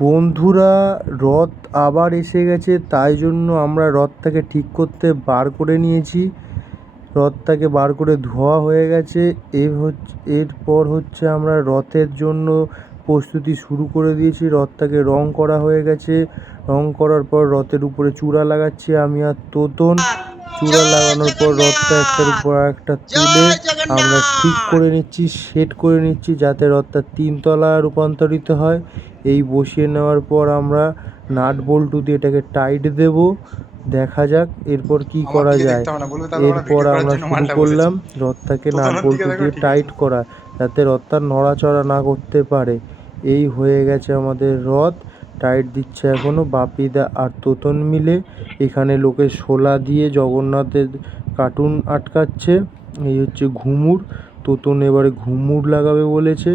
বন্ধুরা, রথ আবার এসে গেছে, তাই জন্য আমরা রথটাকে ঠিক করতে বার করে নিয়েছি। রথটাকে বার করে ধোয়া হয়ে গেছে। এরপর হচ্ছে আমরা রথের জন্য প্রস্তুতি শুরু করে দিয়েছি। রথটাকে রং করা হয়ে গেছে। রং করার পর রথের উপরে চূড়া লাগাচ্ছি আমি আর তোতন। চূড়া লাগানোর পর রথটা একটার উপর একটা তুলে আমরা ঠিক করে নিচ্ছি, সেট করে নিচ্ছি যাতে রথটা 3 তলা রূপান্তরিত হয়। এই বসিয়ে নেওয়ার পর আমরা নাট বল্টু দিয়ে এটাকে টাইট দেব। দেখা যাক এরপর কি করা যায়। এরপর আমরা শুরু করলাম রথটাকে নাট বল্টু দিয়ে টাইট করা, যাতে রথটা নড়াচড়া না করতে পারে। এই হয়ে গেছে আমাদের রথ। টাইট দিচ্ছে এখনো বাপিদা আর তোতন মিলে। এখানে লোকে শোলা দিয়ে জগন্নাথের কার্টুন আটকাচ্ছে। এই হচ্ছে ঘুমুর। তোতন এবারে ঘুমুর লাগাবে বলেছে,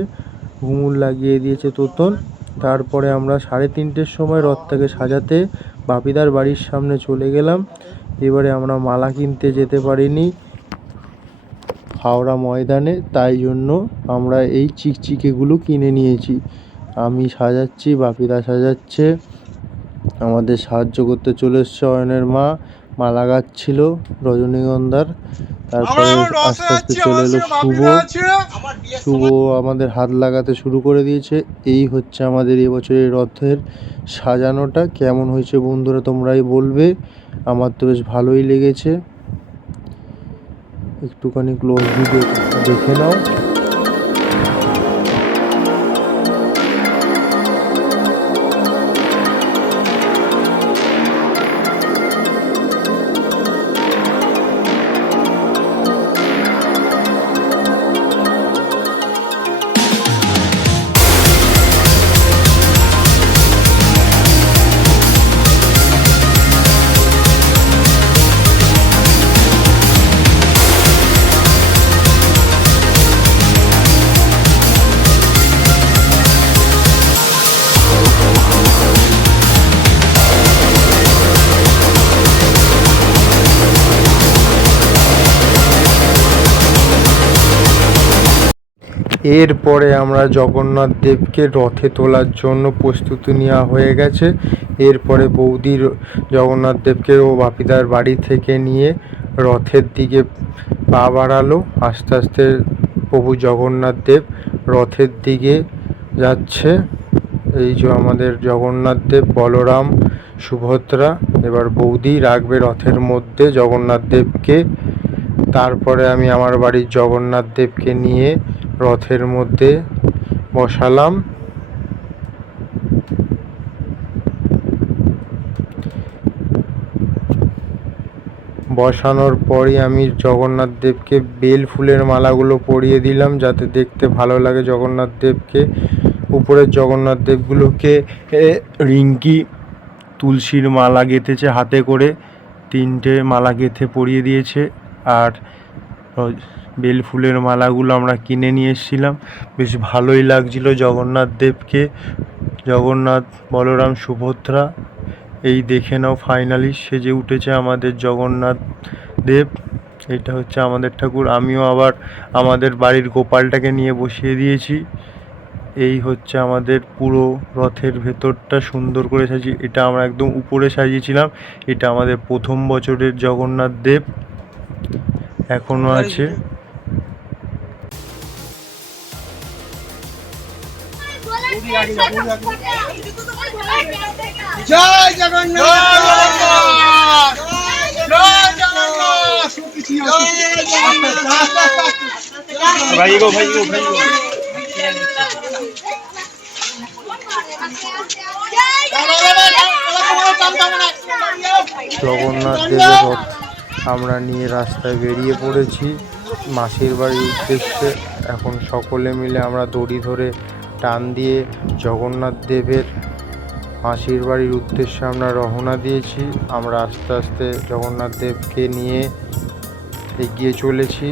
ঘুমুর লাগিয়ে দিয়েছে তোতন। তারপরে আমরা 3:30-র সময় রথটাকে সাজাতে বাপিদার বাড়ির সামনে চলে গেলাম। এবারে আমরা মালা কিনতে যেতে পারিনি হাওড়া ময়দানে, তাই জন্য আমরা এই চিকচিকেগুলো কিনে নিয়েছি। আমি সাজাচ্ছি, বাপিদা সাজাচ্ছে। আমাদের সাহায্য করতে চলে এসছে অয়নের মা লাগাচ্ছিল রজনীগন্ধার। তারপরে আস্তে আস্তে চলে এলো শুভ আমাদের হাত লাগাতে শুরু করে দিয়েছে। এই হচ্ছে আমাদের এবছরের রথের সাজানোটা। কেমন হয়েছে বন্ধুরা তোমরাই বলবে। আমার তো বেশ ভালোই লেগেছে। একটুখানি ক্লোজ ভিডিও দেখে নাও। এরপরে আমরা জগন্নাথ দেবকে রথে তোলার জন্য প্রস্তুতি নেওয়া হয়ে গেছে। এরপরে বৌদির জগন্নাথ দেবকে ও বাপিদার বাড়ি থেকে নিয়ে রথের দিকে পা বাড়ালো। আস্তে আস্তে প্রভু জগন্নাথ দেব রথের দিকে যাচ্ছে। এই যে আমাদের জগন্নাথ দেব, বলরাম, সুভদ্রা। এবার বৌদি রাখবে রথের মধ্যে জগন্নাথ দেবকে। তারপরে আমি আমার বাড়ির জগন্নাথ দেবকে নিয়ে রথের মধ্যে বসালাম। বসানোর পরই আমি জগন্নাথ দেবকে বেল ফুলের মালাগুলো পরিয়ে দিলাম, যাতে দেখতে ভালো লাগে জগন্নাথ দেবকে। উপরের জগন্নাথ দেবগুলোকে রিঙ্কি তুলসীর মালা গেঁথেছে হাতে করে, 3টে মালা গেঁথে পরিয়ে দিয়েছে। আর বেল ফুলের মালাগুলো আমরা কিনে নিয়ে এসেছিলাম। বেশ ভালোই লাগছিল জগন্নাথ দেবকে। জগন্নাথ, বলরাম, সুভদ্রা, এই দেখে নাও ফাইনালি সেজে উঠেছে আমাদের জগন্নাথ দেব। এটা হচ্ছে আমাদের ঠাকুর। আমিও আবার আমাদের বাড়ির গোপালটাকে নিয়ে বসিয়ে দিয়েছি। এই হচ্ছে আমাদের পুরো রথের ভেতরটা সুন্দর করে সাজিয়ে। এটা আমরা একদম উপরে সাজিয়েছিলাম। এটা আমাদের প্রথম বছরের জগন্নাথ দেব, এখনো আছে। জয় জগন্নাথ, জয় জগন্নাথ, ভাই গো ভাই গো ভাই গো। জগন্নাথ দেবের রথ আমরা নিয়ে রাস্তায় বেরিয়ে পড়েছি মাসির বাড়ির উদ্দেশ্যে। এখন সকলে মিলে আমরা দড়ি ধরে টান দিয়ে জগন্নাথ দেবের মাসির বাড়ির উদ্দেশ্যে আমরা রওনা দিয়েছি। আমরা আস্তে আস্তে জগন্নাথ দেবকে নিয়ে এগিয়ে চলেছি।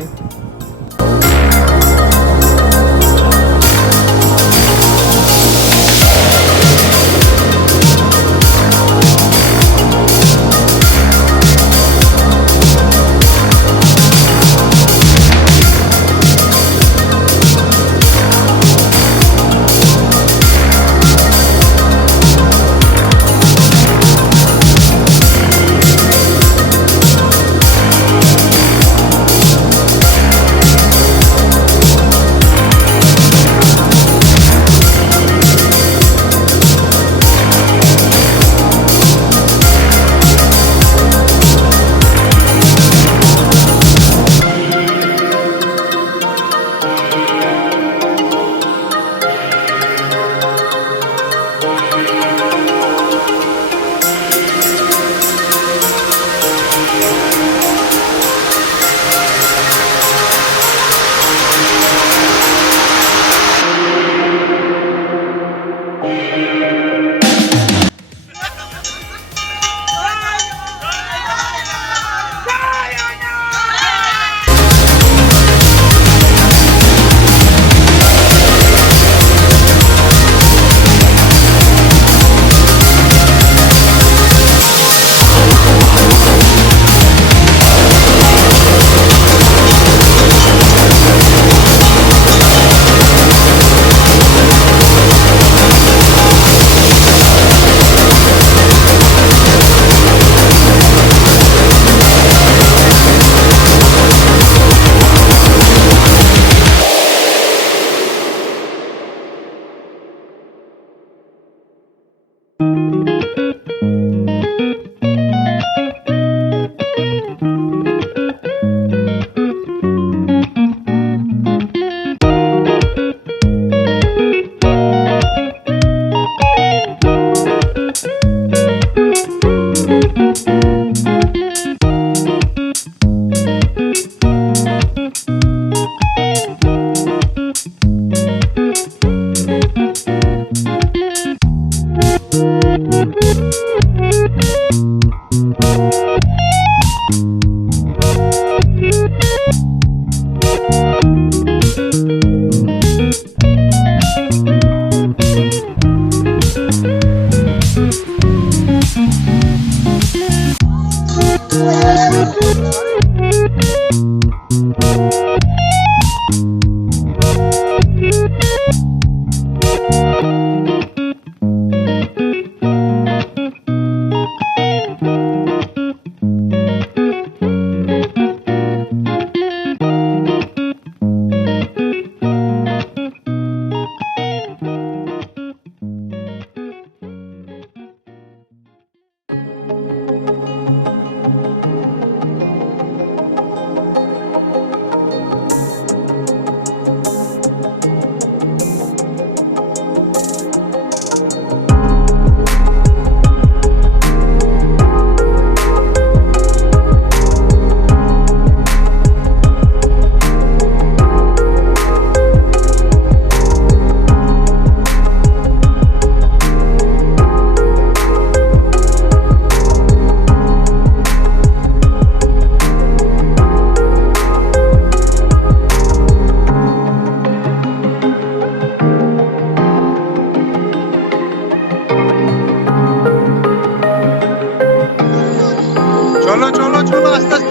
চলো চলো চলো আস্তে আস্তে